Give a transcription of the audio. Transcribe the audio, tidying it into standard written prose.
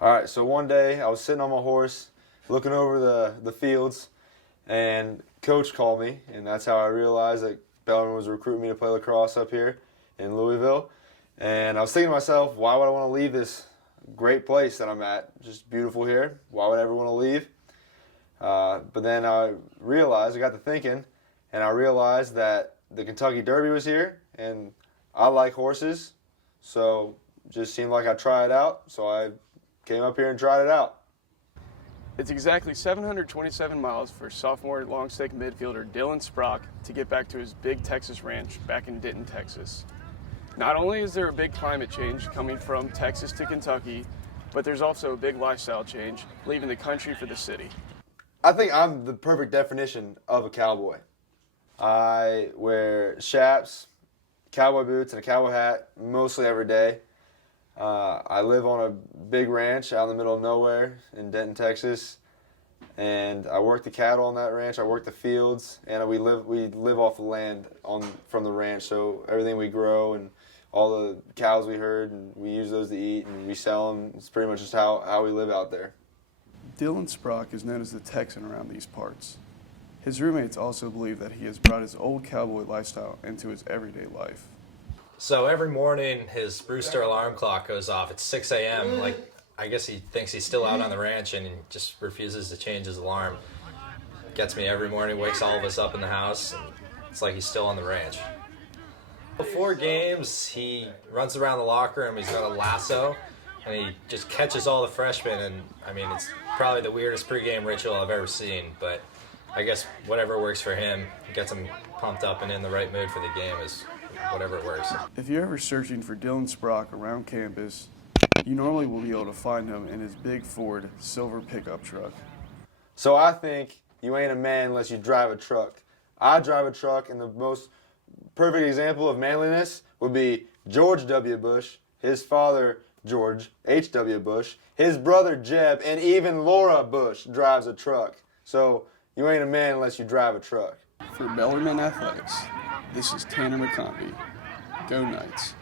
All right, so one day I was sitting on my horse, looking over the fields, and Coach called me, and that's how I realized that Bellarmine was recruiting me to play lacrosse up here in Louisville. And I was thinking to myself, why would I want to leave this great place that I'm at? Just beautiful here. Why would I ever want to leave? But then I got to thinking, and I realized that the Kentucky Derby was here, and I like horses, so it just seemed like I'd try it out. So I came up here and tried it out. It's exactly 727 miles for sophomore long stick midfielder Dylan Sprock to get back to his big Texas ranch back in Denton, Texas. Not only is there a big climate change coming from Texas to Kentucky, but there's also a big lifestyle change, leaving the country for the city. I think I'm the perfect definition of a cowboy. I wear chaps, cowboy boots, and a cowboy hat mostly every day. I live on a big ranch out in the middle of nowhere in Denton, Texas, and I work the cattle on that ranch. I work the fields, and we live off the land from the ranch. So everything we grow and all the cows we herd, and we use those to eat, and we sell them. It's pretty much just how we live out there. Dylan Sprock is known as the Texan around these parts. His roommates also believe that he has brought his old cowboy lifestyle into his everyday life. So every morning his Brewster alarm clock goes off at 6 a.m. Like, I guess he thinks he's still out on the ranch and he just refuses to change his alarm. Gets me every morning, wakes all of us up in the house, and it's like he's still on the ranch. Before games, he runs around the locker room, he's got a lasso, and he just catches all the freshmen, and I mean, it's probably the weirdest pregame ritual I've ever seen, but I guess whatever works for him, gets him pumped up and in the right mood for the game is whatever works. If you're ever searching for Dylan Sprock around campus, you normally will be able to find him in his big Ford silver pickup truck. So I think you ain't a man unless you drive a truck. I drive a truck, and the most perfect example of manliness would be George W. Bush, his father George H.W. Bush, his brother Jeb, and even Laura Bush drives a truck. So you ain't a man unless you drive a truck. For Bellarmine Athletics, this is Tanner McConvey. Go Knights.